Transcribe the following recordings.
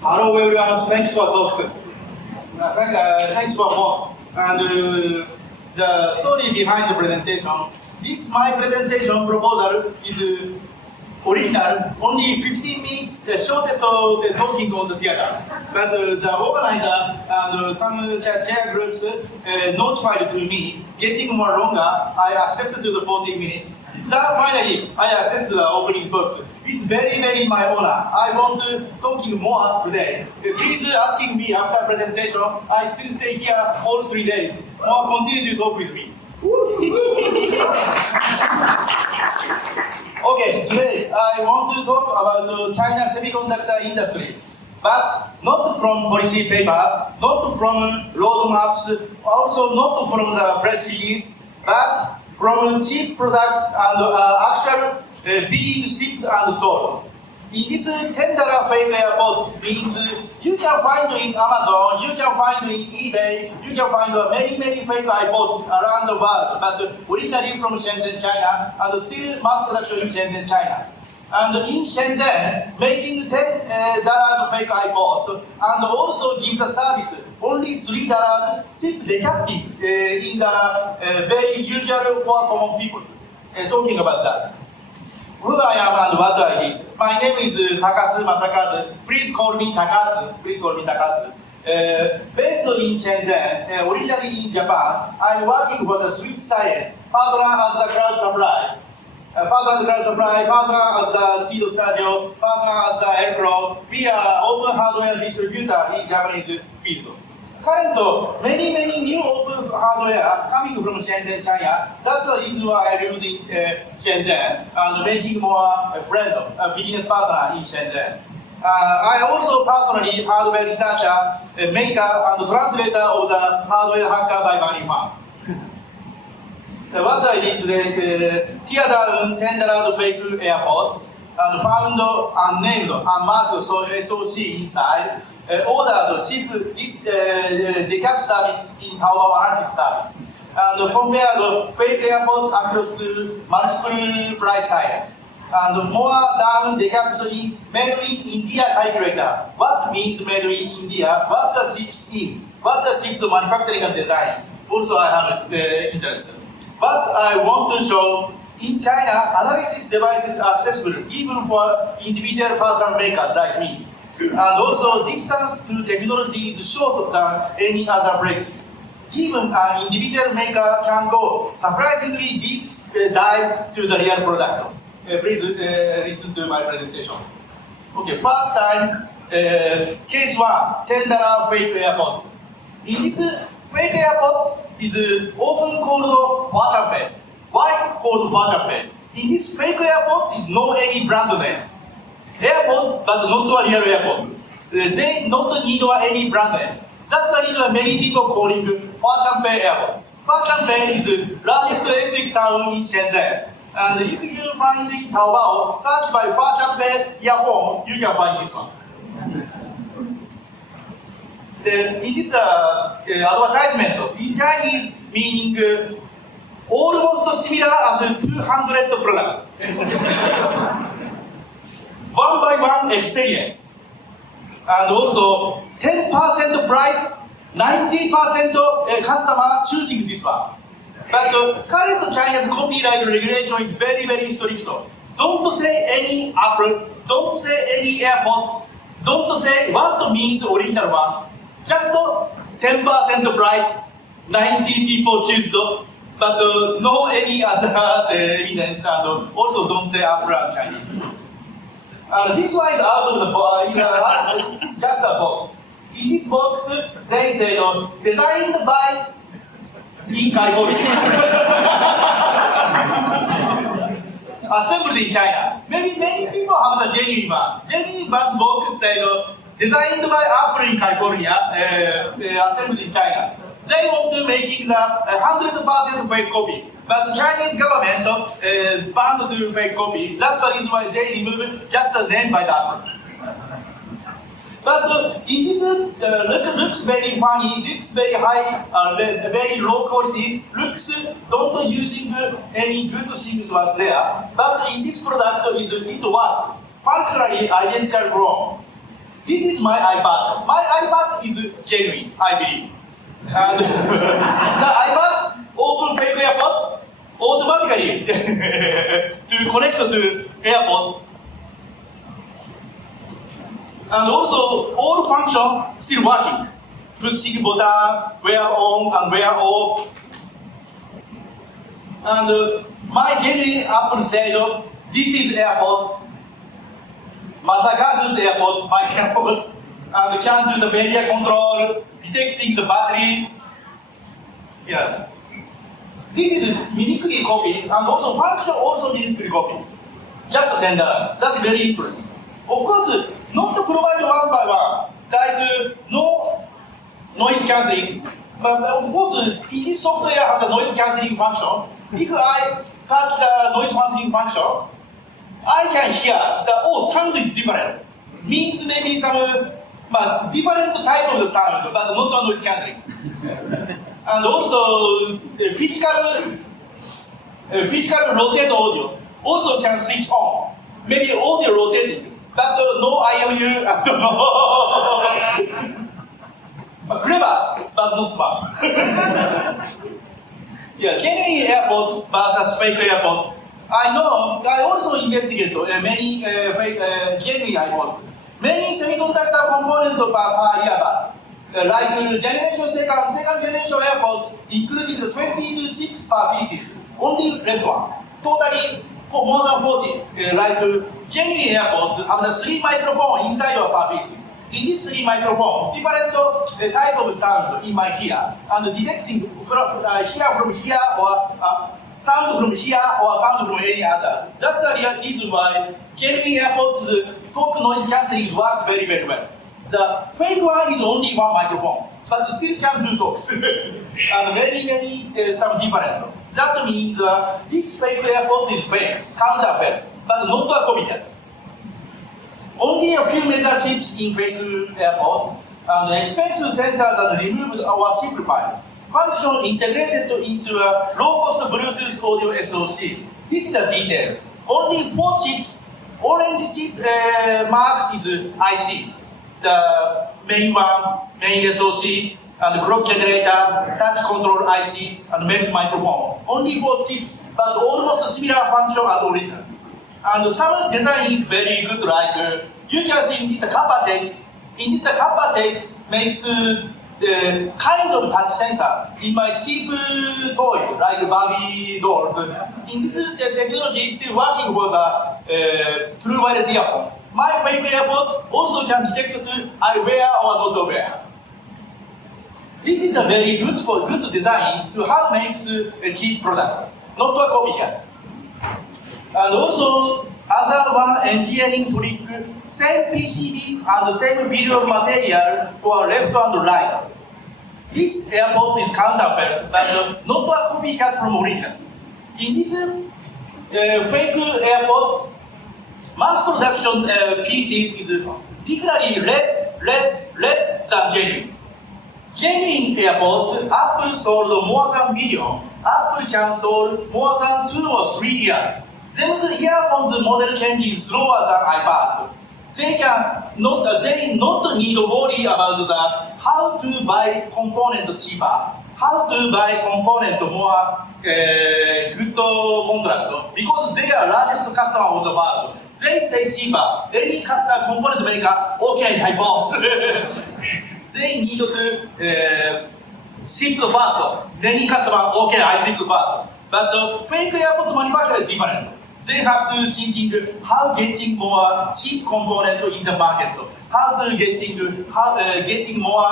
Hello everyone, thanks for talks. Thanks for talks. And the story behind the presentation. This my presentation proposal is original, only 15 minutes, the shortest of the talking on the theater. But the organizer and some chair groups notified to me, getting more longer, I accepted the 40 minutes. Then finally, I accepted the opening talks. It's very, very my honor. I want to talking more today. Please asking me after presentation, I still stay here all 3 days. Or continue to talk with me. Okay, today I want to talk about the China semiconductor industry, but not from policy paper, not from roadmaps, also not from the press release, but from cheap products and actual being shipped and sold. In this $10 fake AirPods means you can find in Amazon, you can find in eBay, you can find many fake iPods around the world, but originally from Shenzhen, China, and still mass production in Shenzhen, China. And in Shenzhen, making $10 fake iPod, and also give the service only $3 cheap decapity in the very usual for common people. Talking about that. Who I am and what I did. My name is Takasu Masakazu. Please call me Takasu. Please call me Takasu. Based in Shenzhen, originally in Japan, I'm working for the Sweet Science, partner as the cloud supply. Partner as the seed studio, partner as the Aircrow. We are open hardware distributor in Japanese field. Currently, many new open hardware coming from Shenzhen, China. That's the reason why I'm using Shenzhen and making more friend, a business partner in Shenzhen. I also personally hardware researcher, maker, and translator of the hardware hacker by Bunny Fan. What I did today, tear down $10 fake AirPods and found unnamed, unmarked SOC inside. Ordered cheap decap service in Taobao artist service, and compared fake AirPods across multiple price tags, and more than decapped in made in India calculator. What means made in India? What the chips in? What the chip manufacturing and design? Also, I have interest. But I want to show in China, analysis devices are accessible even for individual personal makers like me. And also, distance to technology is shorter than any other places. Even an individual maker can go surprisingly deep dive to the real product. Please listen to my presentation. Okay, first time, case one, $10 fake AirPods. In this fake AirPods is often called water pen. Why called water pen? In this fake AirPods is no any brand name. AirPods, but not a real AirPods. They don't need any brand name. That's the reason many people calling Huatanpei AirPods. Huatanpei is the largest electric town in Shenzhen. And if you find in Taobao, search by Huatanpei earphones, you can find this one. In this advertisement, in Chinese, meaning almost similar as 200 products. One by one experience, and also 10% price, 90% customer choosing this one. But current China's copyright regulation is very strict. Don't say any Apple, don't say any AirPods, don't say what means original one. Just 10% price, 90 people choose, but no any other evidence, and also don't say Apple and Chinese. This one is out of the box, it's just a box. In this box, they say, designed by in California. Assembled in China. Maybe many people have the genuine one. Genuine one's box say, designed by Apple in California, assembled in China. They want to making the 100% fake copy. But the Chinese government banned the fake copy. That's the reason why they removed just the name by the Apple. But in this, looks very funny, looks very high, very low quality, looks don't using any good things was there. But in this product, it works. functionally identical clone. This is my iPad. My iPad is genuine, I believe. And the iPad open fake AirPods automatically to connect to AirPods. And also, all function still working. Pushing button, where on and where off. And my genuine Apple said, this is AirPods. Masakazu's AirPods, my AirPods. And can do the media control, detecting the battery. Yeah. This is mimicry copy, and also function also mimicry copy. Just $10. That's very interesting. Of course, not to provide one by one, like no noise cancelling. But of course, in this software have the noise cancelling function. If I touch the noise cancelling function, I can hear the sound is different. Means maybe some different type of the sound, but not a noise cancelling. And also physical rotate audio also can switch on. Maybe audio rotating, but no IMU. I don't know. Clever, but not smart. Yeah, genuine AirPods versus fake AirPods. I know. I also investigate many fake genuine AirPods. Many semiconductor components per earbud. Like second generation AirPods, including the 22 chips per pieces, only left one. Totally for more than 40. Like genuine AirPods have the 3 microphones inside of per pieces. In this 3 microphones, different type of sound in my ear, and detecting from here or sound from here or sound from any other. That's the reason why genuine AirPods talk noise cancelling works very, very well. The fake one is only one microphone, but still can do talks. And many, some different. That means this fake AirPod is fake, counterfeit, but not a copycat. Only a few major chips in fake AirPods, and expensive sensors are removed or simplified. Function integrated into a low-cost Bluetooth audio SoC. This is a detail. Only 4 chips. Orange chip marked is IC. The main one, main SoC, and clock generator, touch control IC, and main microphone. Only 4 chips, but almost similar function as original. And some design is very good, like you can see in this Kappa Tech. In this Kappa Tech makes the kind of touch sensor in my cheap toys, like Barbie dolls. In this technology is still working for the true wireless earphone. My fake AirPods also can detect to I wear or not wear. This is a very good design to how makes a cheap product, not a copycat. And also other one engineering trick, same PCB and same video material for left and right. This AirPod is counterfeit, but not a copycat from original. In this fake AirPods, mass production PC is literally less than genuine. Genuine AirPods, Apple sold more than million. Apple can sold more than 2 or 3 years. Those earphones model change is slower than iPad. They not need to worry about the how to buy component cheaper, how to buy component more good contract, because they are largest customer of the world. They say cheaper. Any customer component maker, okay, my boss. They need to ship fast. Many customer, okay, I ship fast. But the fake AirPod manufacturer is different. They have to thinking how getting more cheap component in the market, how to getting more,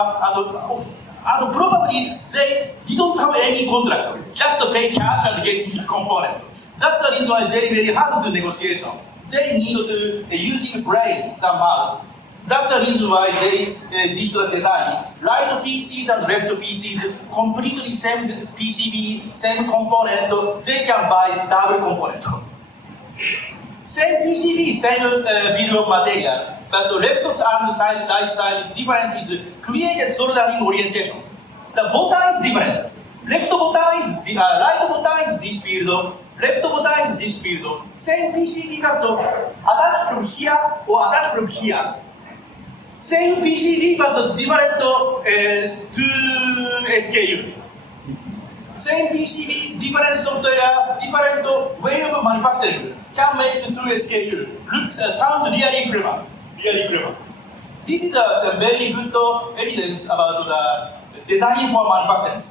and probably they don't have any contract, just pay cash and getting the component. That's the reason why they very hard to negotiation. They need to using brain than mouse. That's the reason why they did the design. Right PCs and left PCs, completely same PCB, same component, they can buy double component. Same PCB, same video material, but the left side, right side is different, is created soldering orientation. The button is different. Left button is, right button is this field, left button is this field. Same PCB cut attached from here or attached from here. Same PCB but different two SKU. Same PCB, different software, different way of manufacturing can make two SKU. Looks sounds really clever, really clever. This is a very good evidence about the designing for manufacturing.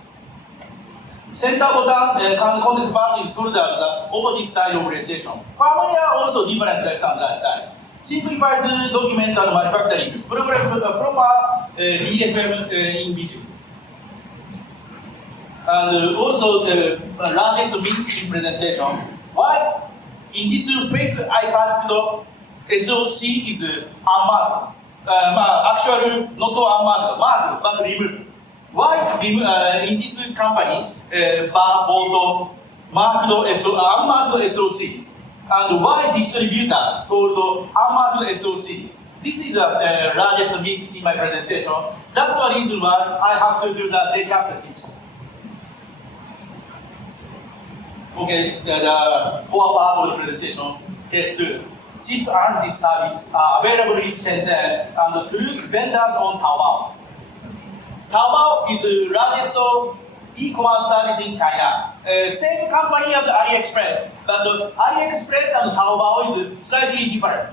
Center button contact part is soldered the opposite side of orientation. Firmware also different left and right side. Simplifies document and manufacturing. Proper DFM in vision. And also the largest means in presentation. Why? In this fake iPad SoC is unmarked. Actually not unmarked, marked but removed. Why in this company bought unmarked SoC? And why distributor sold unmarked SoC? This is the largest miss in my presentation. That's the reason why I have to do the decap chips. Okay, the four part of the presentation. Case 2. Chip R&D service are available in Shenzhen and choose vendors on Taobao. Taobao is the largest e-commerce service in China. Same company as AliExpress, but AliExpress and Taobao is slightly different.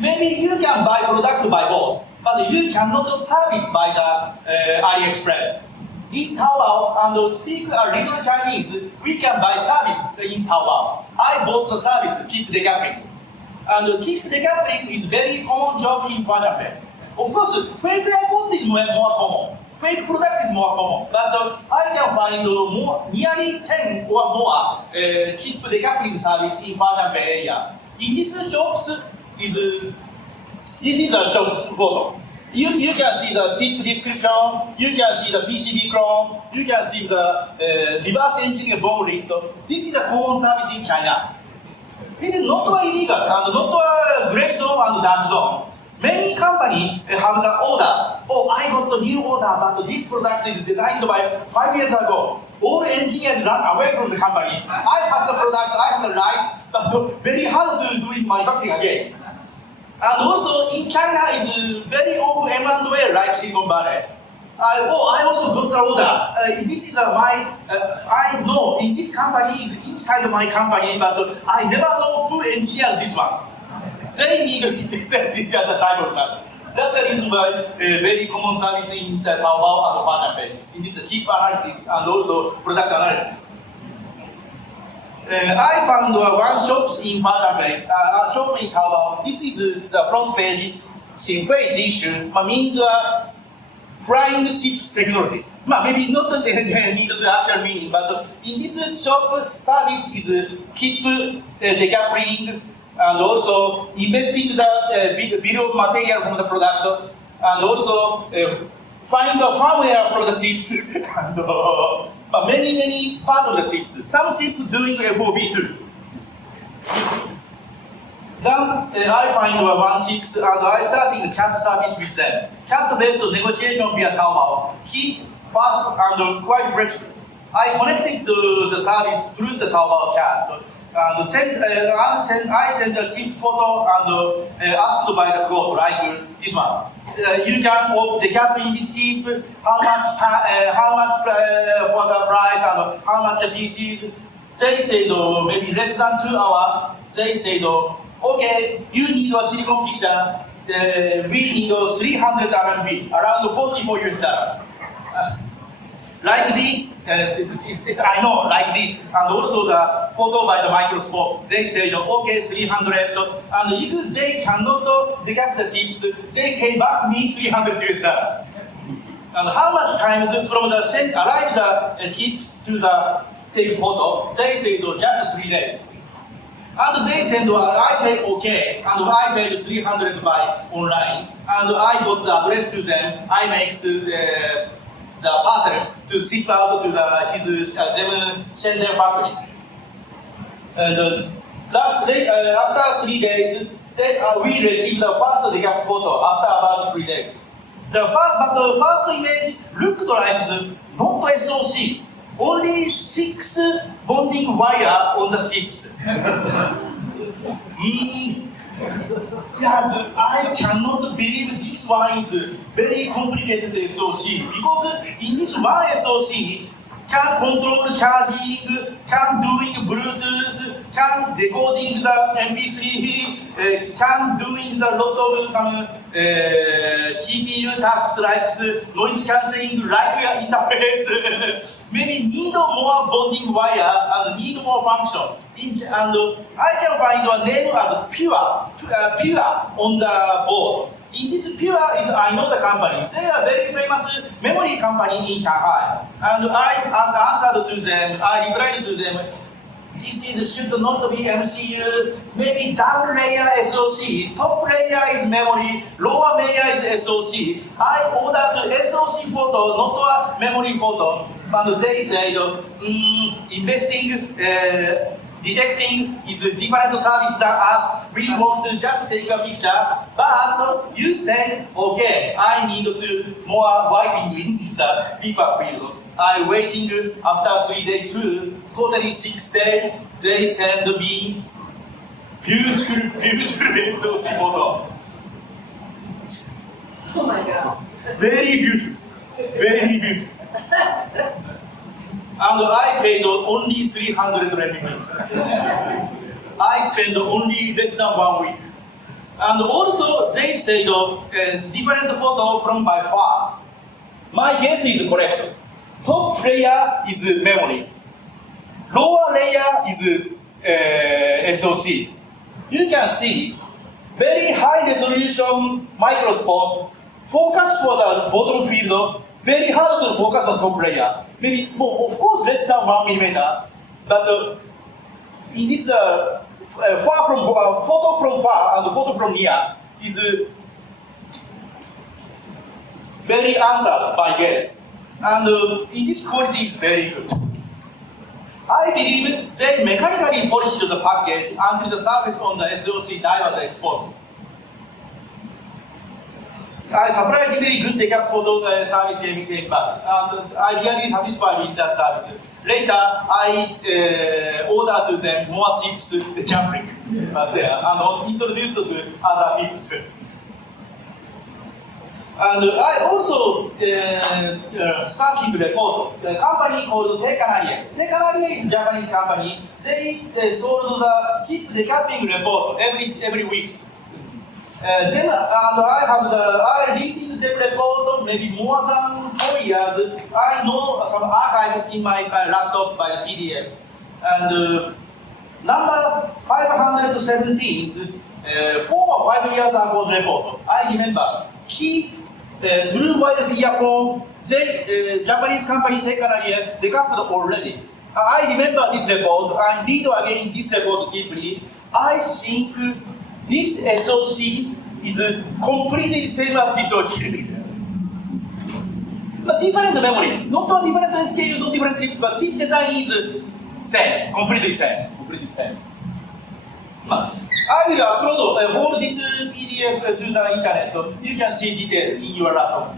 Maybe you can buy products by both, but you cannot service by the AliExpress. In Taobao, and speak a little Chinese, we can buy service in Taobao. I bought the service, keep decoupling. And keep decoupling is very common job in Japan. Of course, fake imports is more common. Fake products is more common, but I can find nearly 10 or more chip decoupling service in Japan area. In these shops, this is a shop's photo. You can see the chip description, you can see the PCB clone, you can see the reverse engineering bone list. This is a common service in China. This is not illegal and not a gray zone and dark zone. Many companies have the order. Oh, I got a new order, but this product is designed by 5 years ago. All engineers run away from the company. I have the product, I have the rice, but very hard to do it manufacturing again. And also in China is very old M&A like Silicon Valley. I also got the order. This is I know in this company is inside my company, but I never know who engineered this one. They need the type of service. That's the reason why very common service in the Taobao and Japan in this chip analysis and also product analysis. I found one shop in Japan, a shop in Taobao. This is the front page. 新会技术 means flying chips technology. Maybe not need the actual meaning, but in this shop, service is keep decoupling and also investing the bill of material from the production and also find the firmware for the chips and many part of the chips. Some chips doing FOB too. Then I find one chips and I started chat service with them. Chat-based negotiation via Taobao, cheap, fast, and quite rich. I connected to the service through the Taobao chat and I sent a cheap photo and asked to buy the quote like this one. You can decap in this chip, how much for the price and how much the pieces. They said maybe less than 2 hours. They said, okay, you need a silicon picture. We need 300 RMB, around 44 US dollar. Like this, I know, like this, and also the photo by the microscope. They say, okay, 300, and if they cannot decap the chips, they pay back me 300 US dollar. And how much times from the arrive the chips to the take photo? They say just 3 days. And they send, I say okay, and I paid 300 by online, and I got the address to them. I make the parcel to ship out to his Shenzhen factory. And last day, after 3 days, we received the first decap photo after about 3 days. But the first image looked like the not SoC. only 6 bonding wire on the chips. Yeah, I cannot believe this one is very complicated SoC because in this one SoC can control charging, can doing Bluetooth, can decoding the MP3, can doing the lot of some CPU tasks like noise cancelling like interface. Maybe need more bonding wire and need more function. And I can find a name as Pure on the board. In this Pure is I know the company. They are very famous memory company in Shanghai. And I answered to them, I replied to them, this should not be MCU, maybe double layer SoC, top layer is memory, lower layer is SoC. I ordered SoC photo, not a memory photo. And they said, investing, detecting is a different service than us. We want to just take a picture, but you said, okay, I need to more wiping in this paper field. I waiting after 3 days too, totally 6 days, they send me beautiful SoC photo. Oh my God. Very beautiful, very beautiful. And I paid only 300 renminbi. I spent only less than 1 week. And also they said different photo from by far. My guess is correct. Top layer is memory. Lower layer is SoC. You can see very high resolution microscope. Focus for the bottom field. Very hard to focus on top layer. Maybe, well, of course, less than 1 millimeter. But in this far from photo from far and photo from near is very answered by guess. And in this quality is very good. I believe they mechanically polished the package until the surface on the SoC die was exposed. Surprisingly good decap photo service came back, and I really satisfied with that service. Later, I ordered to them more chips decapping and introduced to other people. And I also searching report the company called Tekanarie. Tekanarie is a Japanese company. They sold the keep decapping report every week. Then I reading the report maybe more than 4 years. I know some archive in my laptop by PDF. And number 517, 4 or 5 years ago report. I remember keep true wireless earphone. They Japanese company Tekanarie decapped already. I remember this report and read again this report deeply. I think this SoC is completely same as this SoC. But different memory, not a different SKU, not different chips, but chip design is same, completely same. I will upload all this PDF to the internet. You can see detail in your laptop.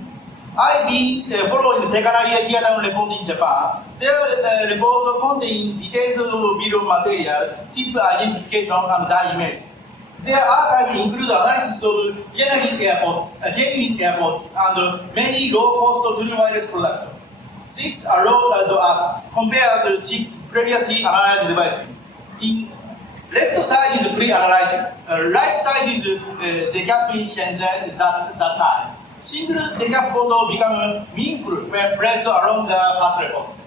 I've been following the Tekanarie Teardown report in Japan. Their report contains detailed video material, chip identification, and die image. Their archive include analysis of genuine airports, and many low-cost true wireless products. This allowed us compare to chip previously analyzed devices. In left side is pre-analyzing, right side is decapping Shenzhen that time. Single decap photo become meaningful when placed along the path reports.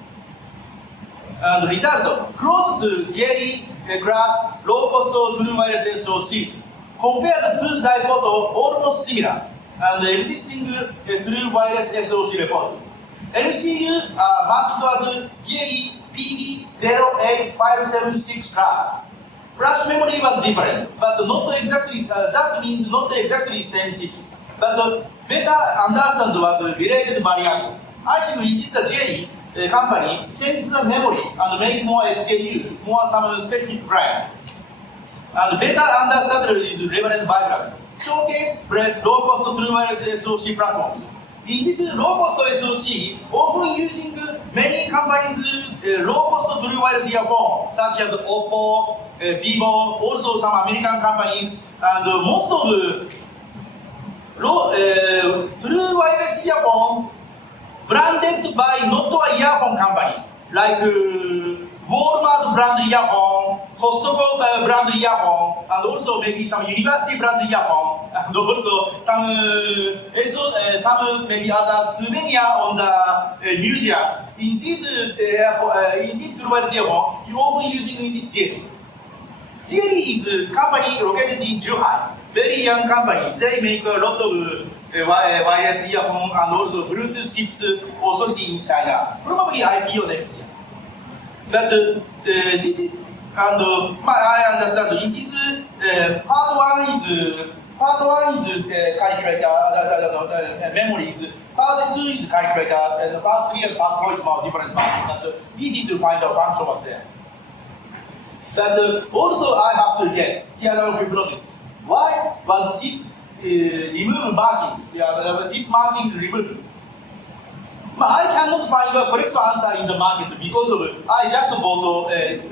And result, close to Gary glass, low-cost true wireless SoCs. Compared to die photo, almost similar, and existing true wireless SoC reports. MCU matched as Gary PB08576 class. Flash memory was different, but not exactly, that means not exactly same chips. But better understand what related variable. I think in this J company changes the memory and make more SKU, more some specific brand. And better understand is relevant variable. Showcase press low-cost true wireless SoC platforms. In this low-cost SoC, often using many companies' low-cost true wireless earphone, such as Oppo, Vivo, also some American companies, and most of true wireless earphone branded by not a earphone company, like Walmart brand earphone, Costco brand earphone, and also maybe some university brand earphone, and also some maybe other souvenir on the museum. In this true wireless earphone, you often using in this JD. JD is a company located in Zhuhai, very young company. They make a lot of wireless earphone and also Bluetooth chips authority in China. Probably IPO next year. But this is, and I understand in this part one is calculator, memory is, part 2 is calculator, and part 3 and part 4 is more different parts. But we need to find a function was there. But also I have to guess, here are a few notice. Why was chip remove marking? Chip marking removed. I cannot find a correct answer in the market because of I just bought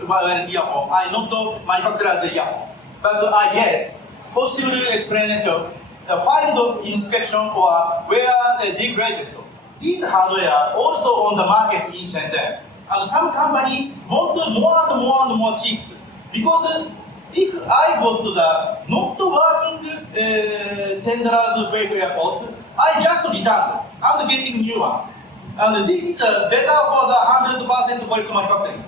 wireless earphone. I not manufacturer's earphone. But I guess possible explanation, the field inspection or where degraded. These hardware also on the market in Shenzhen. And some company want more and more chips because if I got the not working $10 fake AirPods, I just return and getting new one. And this is better for the 100% correct manufacturing.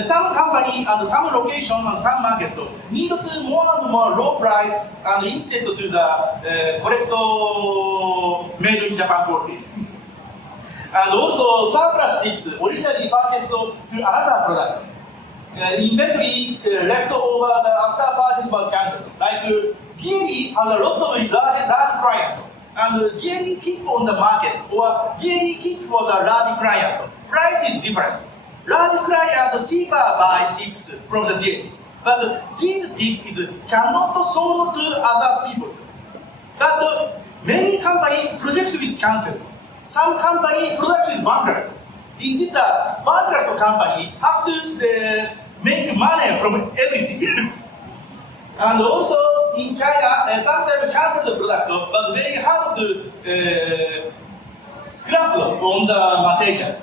Some company and some location and some market need to more and more low price and instead to the correct made in Japan quality. And also surplus chips originally purchased to another product. Inventory left over after purchase was cancelled. Like GLE has a lot of large client. And GLE keep on the market, or GLE keep for the large client. Price is different. Large client cheaper buy chips from the GLE, but these chips cannot sold to other people. But many company project is cancelled. Some company product is bankrupt. In this bankrupt company have to make money from everything. And also in China, sometimes cancel the product, but very hard to scrap on the material.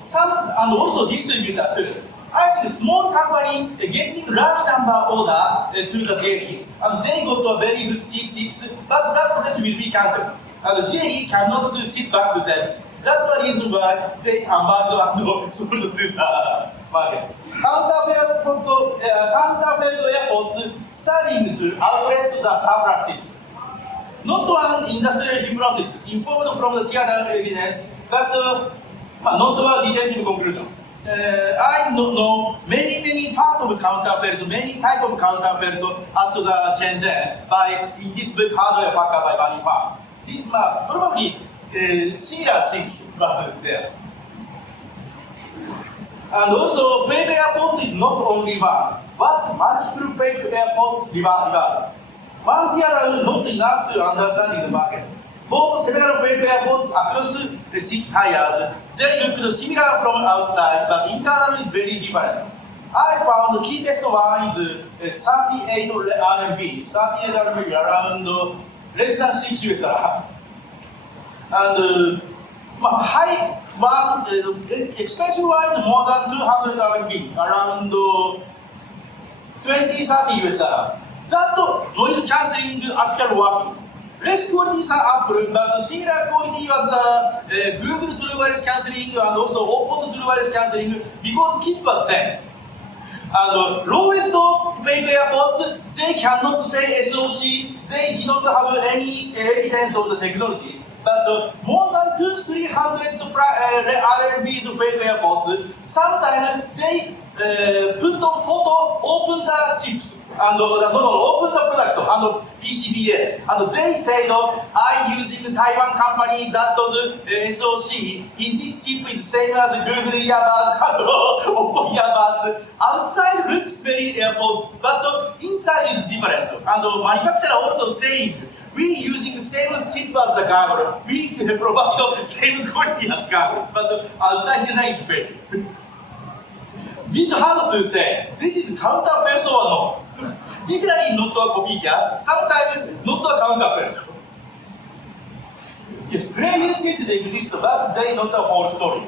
Some and also distributor too. I think small company getting large number order to the JLE, and they got a very good chips, but that product will be cancelled. And the JLE cannot ship back to them. That's the reason why they embargo and sold to the market. Counterfeit AirPods selling to outlet the surplus chips. Not one industrial hypothesis informed from the theater evidence, but not a detective conclusion. I don't know many parts of counterfeit, many type of counterfeit at the Shenzhen by in this big hardware packer by Vanifar. Probably similar things was there. And also fake AirPods is not only one, but multiple fake AirPods rival. One theater is not enough to understand the market. Both several fake AirPods across the chip tires, they look similar from outside, but internally is very different. I found the cheapest one is 38 RMB, 38 RMB around less than 6 US. And high one, expensive one is more than 200 RMB, around 20-30 US. That noise cancelling actual working. Less quality is Apple, but similar quality was Google True Wireless cancelling and also Oppo True Wireless cancelling because chip was same. And lowest fake AirPods, they cannot say SoC, they do not have any evidence of the technology. But more than 200-300 RMBs fake AirPods, sometimes they put on photo, open the chips, and open the product, and PCBA, and they say, I using Taiwan company that does SoC, in this chip is same as Google earbuds and Oppo earbuds. Outside looks very AirPods, but inside is different. And manufacturer also saying, we using the same chip as the Google. We provide the same quality as Google, but outside design is fake. Bit hard to say. This is counterfeit or no? Definitely not a copycat. Sometimes not a counterfeit. Yes, previous cases exist, but they not a whole story.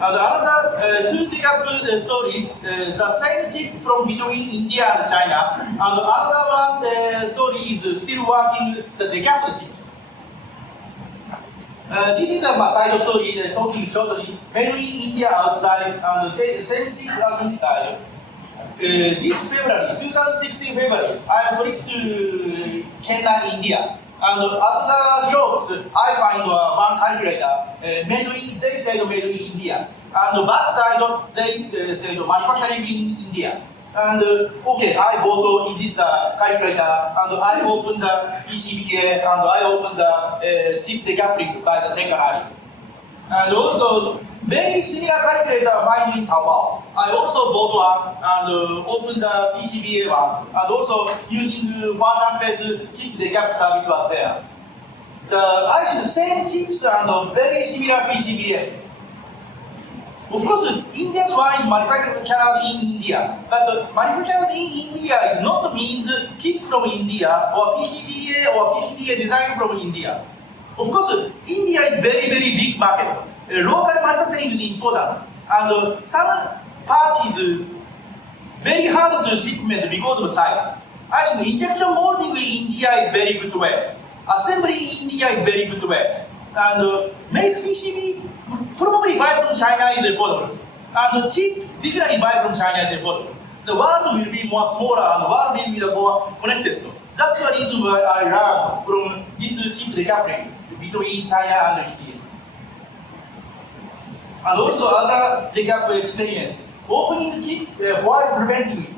And another two decoupled story, the same chip from between India and China, and another one story is still working the decoupled chips. This is a side story talking shortly, made in India outside and the same chip as inside. This February, 2016 February, I trip to Chennai, India. And at the shops, I find one calculator made in, they said made in India. And back side, they said manufacturing in India. And okay, I bought this calculator and I opened the PCBA and I opened the chip decoupling by the Tekanari. And also, very similar calculator find in Taobao. I also bought one and opened the PCBA one, and also using Huatanpei's chip decap service was there. Actually, same chips and very similar PCBA. Of course, India's one is manufactured in India, but manufactured in India is not means chip from India or PCBA design from India. Of course, India is very big market. Local manufacturing is important, and some part is very hard to shipment because of size. Actually, injection molding in India is very good way. Assembly in India is very good way. And make PCB probably buy from China is affordable. And chip definitely buy from China is affordable. The world will be more smaller and the world will be more connected. That's the reason why I learned from this chip decoupling between China and India. And also other decouple experience. Opening the chip while preventing it.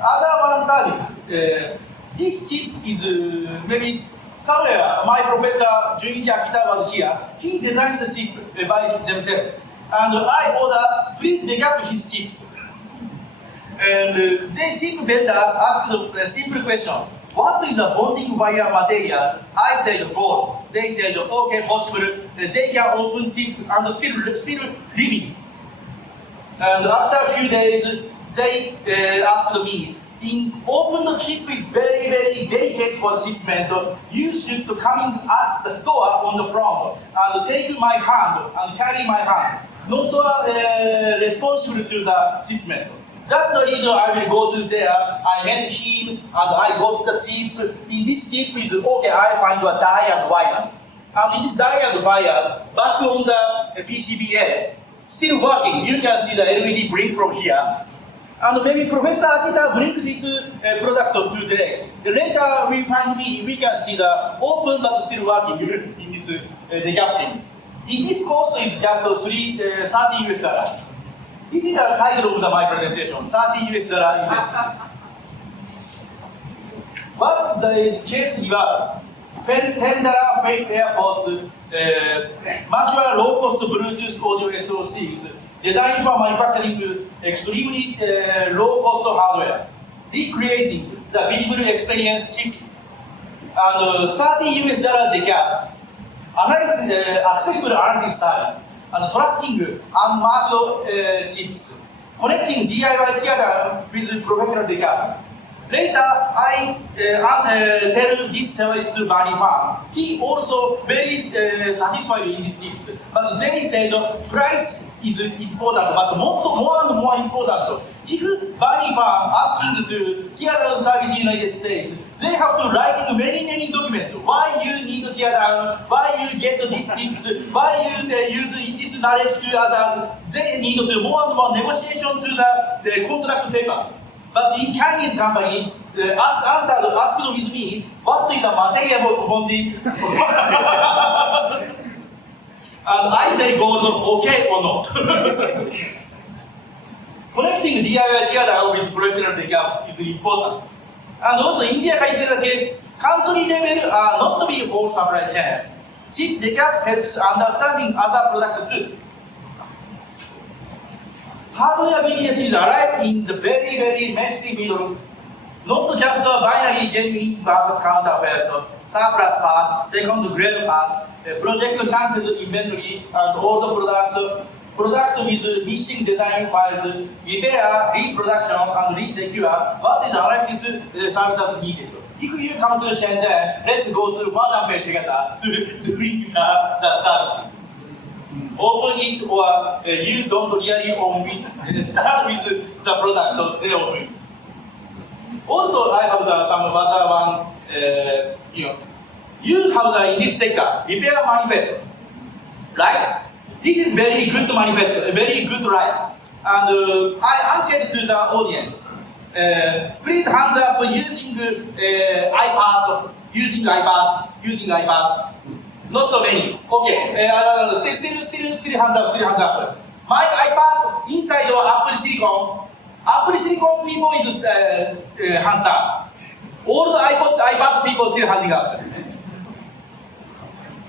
Other one service. This chip is maybe somewhere. My professor Junichi Akita was here. He designed the chip by himself. And I ordered, please decouple his chips. And the chip vendor asked a simple question. What is a bonding wire material? I said gold. They said, okay, possible. They can open chip and still living. And after a few days, they asked me, open the chip is very delicate for shipment. You should come in as the store on the front and take my hand and carry my hand. Not responsible to the shipment. That's the reason I will go to there. I met him and I got the chip. In this chip is okay, I find a die and wire. And in this die and wire, back on the PCBA, still working. You can see the LED blink from here. And maybe Professor Akita brings this product today. Later we can see the open but still working in this decoupling. In this cost is just $30 US. This is the title of my presentation, $30 US investment. What is case reward? $10 fake AirPods, virtual low-cost Bluetooth audio SoCs, designed for manufacturing extremely low-cost hardware, recreating the visible experience chip, and $30 US decap, accessible analysis service, and tracking unmarked chips, connecting DIY theater with professional decap. Later, I tell this story to Barney Fan. He also very satisfied in this chips, but they said price is important, but more and more important. If Barney Fan asking to teardown service in the United States, they have to write many documents. Why you need teardown? Why you get these tips? Why you use this knowledge to others? They need to more and more negotiation to the contract paper. But in Chinese company, asked with me, what is a material bonding? And I say gold, okay or not. Connecting DIY teardown with professional decap is important. And also India calculator case, country level are not to be whole supply chain. Chip decap helps understanding other products too. Hardware business is arrived in the very messy middle. Not just a binary genuine versus counterfeit, surplus parts, second grade parts, project cancelled inventory, and all the product with missing design files, repair, reproduction, and resecure. What is analysis services needed? If you come to Shenzhen, let's go to Huajiangpei together to doing the services. Open it or you don't really own it. Start with the product, they own it. Also, I have some other one. You have in this sticker repair manifesto, right? This is very good manifesto, a very good rights. And I anchored to the audience. Please hands up using iPad, using iPad. Not so many. Okay, still hands up. My iPad inside of Apple Silicon people is hands up. All the iPad people still hands up.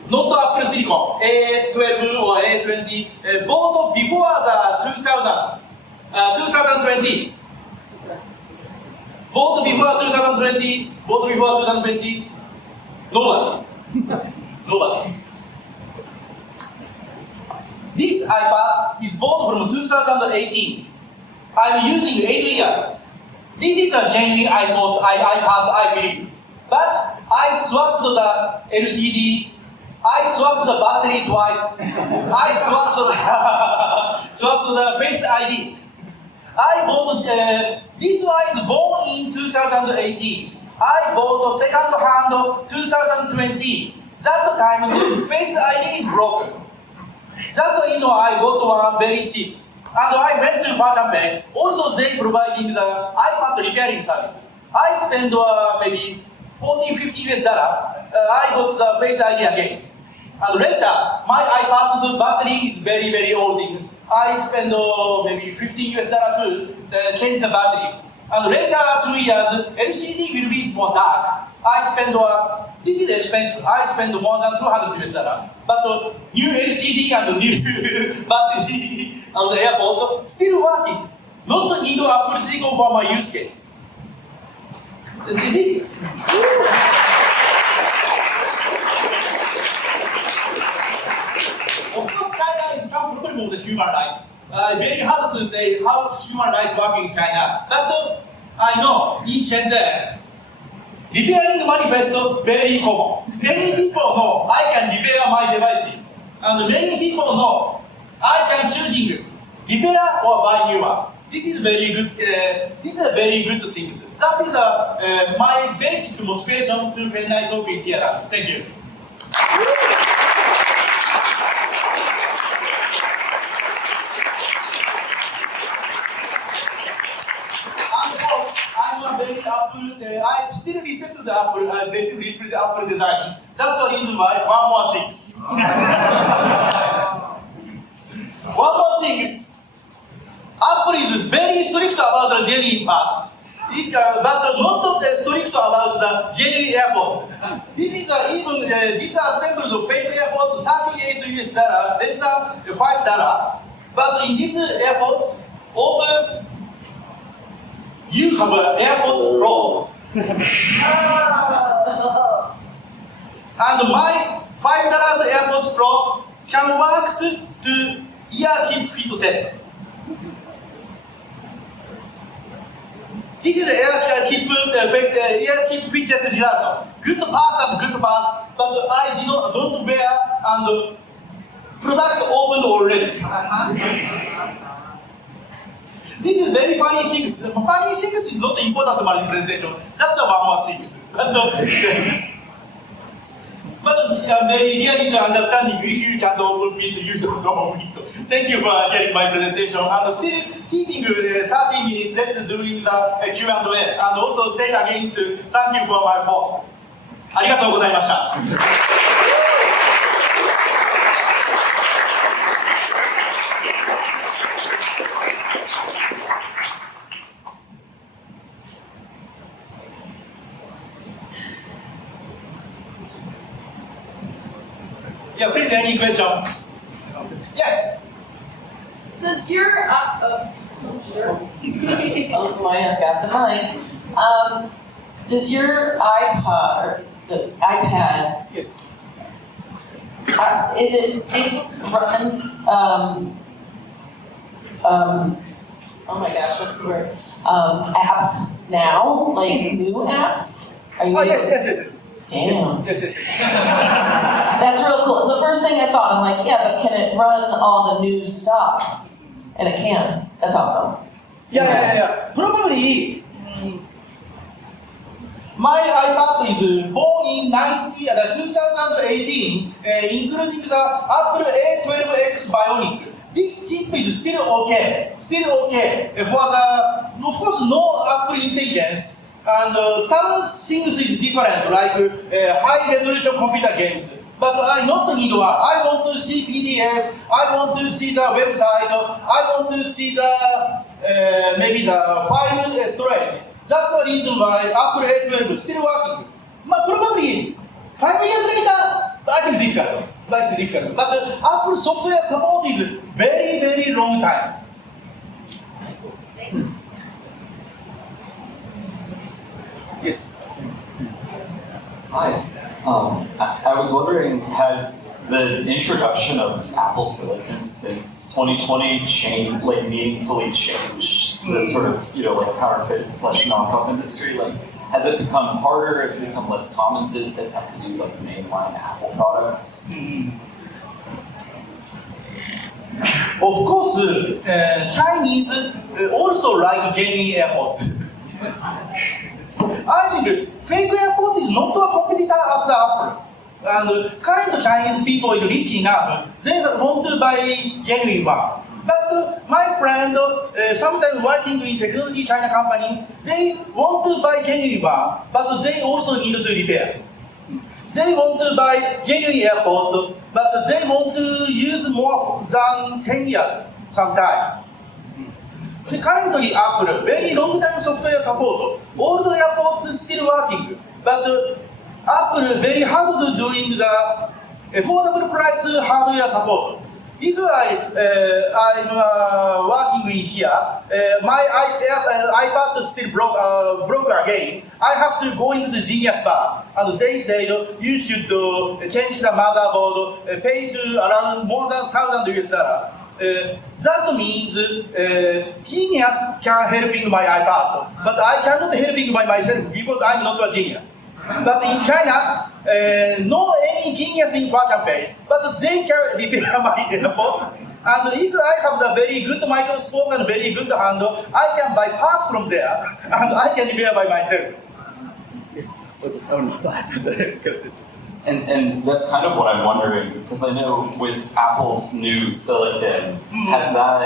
Not Apple Silicon, A12 or A20, both before the 2020. Both before 2020, nobody. This iPad is bought from 2018. I'm using 8 years. This is a genuine iPad, I believe. But I swapped the LCD, I swapped the battery twice, I swapped the Face ID. I bought, this one is born in 2018. I bought the second hand 2020. That time the Face ID is broken. That's the reason I bought one very cheap. And I went to Huajiangpei. Also, they providing the iPad repairing service. I spent maybe $40-50 US. I got the Face ID again. And later, my iPad's battery is very old. I spent maybe $50 US to change the battery. And later, 2 years, LCD will be more dark. I spend, this is expensive, I spend more than $200 US. But new LCD and new battery on the airport, still working. Not need Apple Silicon for my use case. Of course, China is some problem of the human rights. Very hard to say how human rights work in China. But I know in Shenzhen, repairing the manifesto very common. Many people know I can repair my device, and many people know I can choosing repair or buy new one. This is very good. This is a very good thing. That is my basic motivation to when I talk in here. Thank you. I still respect the Apple. I basically respect the Apple design. That's the reason why one more things. One more things. Apple is very strict about the genuine parts, but not strict about the genuine airport. This is even this assembled of fake airport, $38 US, less than $5. But in this airport, over you have an airport Pro. And my $5 AirPods Pro can work to ear tip fit test. This is the ear tip fit test result. Good pass and good pass, but I don't wear and product open already. This is very funny things. Funny things is not important in my presentation. That's one more thing. But very really understanding if you can open it, you don't open it. Thank you for getting my presentation. And still keeping 30 minutes left doing the Q&A. And also say again to thank you for my folks. ありがとうございました。Yeah, please, any question? Yes? Does your, oh, sure. Oh, boy, I've got the mic. Does your iPod, the iPad, Yes. is it able to run, oh my gosh, what's the word? Apps now, like new apps? Are you? Oh, yes. Damn. Yes. That's real cool. It's the first thing I thought. I'm like, yeah, but can it run all the new stuff? And it can. That's awesome. Yeah. Probably, my iPad is born in 2018, including the Apple A12X Bionic. This chip is still okay. For the, of course, no Apple intelligence. And some things is different, like high resolution computer games. But I not need one. I want to see PDF. I want to see the website. I want to see the maybe the file storage. That's the reason why Apple A12 is still working. But probably 5 years later, I think difficult. But Apple software support is very long time. Yes. Hi. I was wondering, has the introduction of Apple Silicon since 2020 meaningfully changed the sort of, counterfeit / knockoff industry? Like, has it become harder? Has it become less common to attempt to do mainline Apple products? Of course, Chinese also like genuine airports. I think fake airport is not a competitor as Apple. And current Chinese people is rich enough, they want to buy genuine one. But my friend, sometimes working in technology China company, they want to buy genuine one, but they also need to repair. They want to buy genuine airport, but they want to use more than 10 years sometime. Currently, Apple very long time software support. All the airports still working, but Apple very hard to doing the affordable price hardware support. If I'm working in here, my iPad still broke again. I have to go into the Genius Bar, and they say you should change the motherboard, pay to around more than $1,000. That means Genius can helping my iPad, but I cannot helping by myself because I'm not a genius. But in China, no any genius in Huaqiangbei, but they can repair my AirPods. And if I have the very good microscope and very good handle, I can buy parts from there, and I can repair by myself. And that's kind of what I'm wondering, because I know with Apple's new silicon, has that,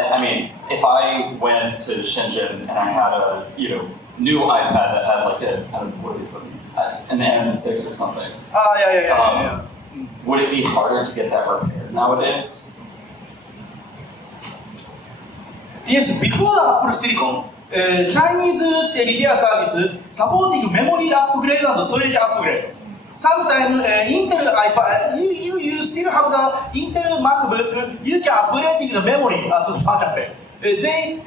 if I went to Shenzhen and I had a, new iPad that had an M6 or something. Yeah. Would it be harder to get that repaired nowadays? Yes, before Apple Silicon, Chinese repair service supporting memory upgrade and storage upgrade. Sometimes Intel iPad, you still have the Intel MacBook, you can upgrade the memory at the Huaqiangbei. They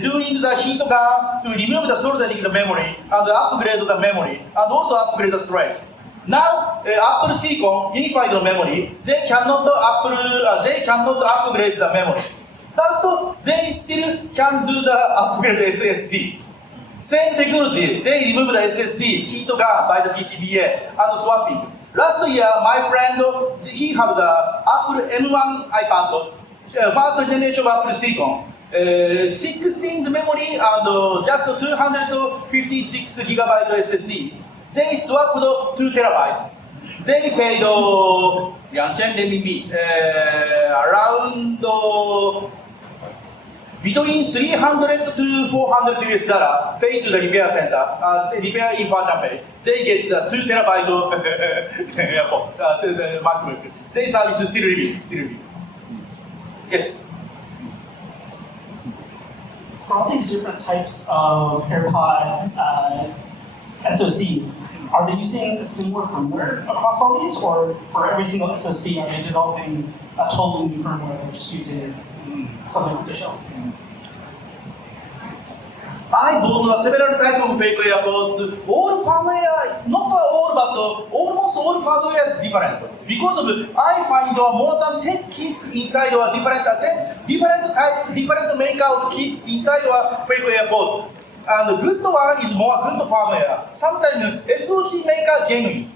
doing the heat gun to remove the solder in the memory and upgrade the memory and also upgrade the storage. Now Apple Silicon unified the memory, they cannot upgrade the memory, but they still can do the upgrade SSD. Same technology, they remove the SSD, heat gun by the PCBA and swapping. Last year, my friend, he have the Apple M1 iPad, first generation of Apple Silicon. 16 memory and just 256 gigabyte SSD. They swapped 2 terabyte. They paid around between 300 to 400 US$ paid to the repair center, repair in Huaqiangbei. They get the 2 terabyte the MacBook. They service still review. Yes. For all these different types of AirPod SoCs, are they using a similar firmware across all these, or for every single SoC, are they developing a totally new firmware and just using something off the shelf? I bought several types of fake AirPods. All firmware, not all, but almost all firmware is different. Because of, I find more than 10 chip inside a different type, different maker of chip inside a fake AirPods. And the good one is more good firmware. Sometimes SoC maker genuine.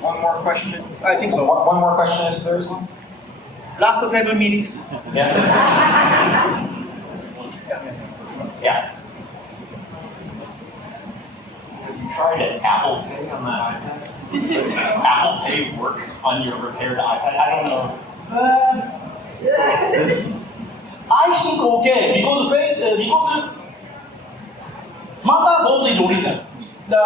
One more question? I think so. One more question if there's one? Last 7 minutes. Yeah. Yeah. Have you tried an Apple Pay on the iPad? Does Apple Pay work on your repaired iPad? I don't know. I think okay because motherboard is original. The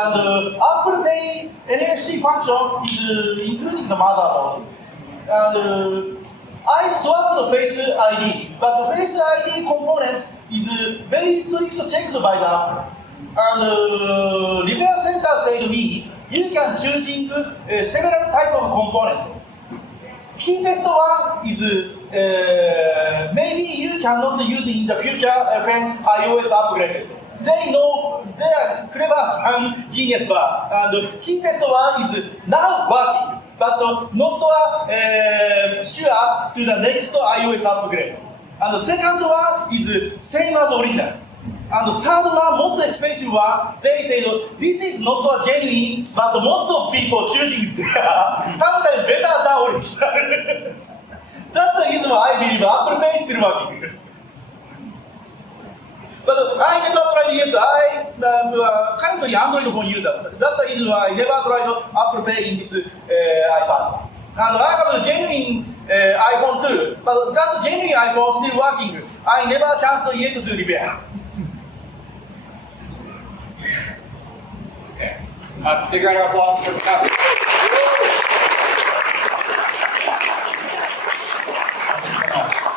Apple Pay NFC function is including the motherboard. And I swapped the Face ID, but the Face ID component is very strict checked by the Apple. And repair center said to me, you can choosing several type of component. Cheapest one is maybe you cannot use in the future when iOS upgraded. They know they are clever and genius bar. And the cheapest one is now working, but not sure to the next iOS upgrade. And the second one is same as original. And the third one, most expensive one, they say this is not a genuine, but most of people choosing there, sometimes better than original. That's the reason why I believe Apple Pay is still working. But I never tried yet. I currently Android phone user. That's the reason why I never tried Apple Pay in this iPad. And I have a genuine iPhone too, but that genuine iPhone still working. I never chance yet to do repair. Okay. Big round of applause for the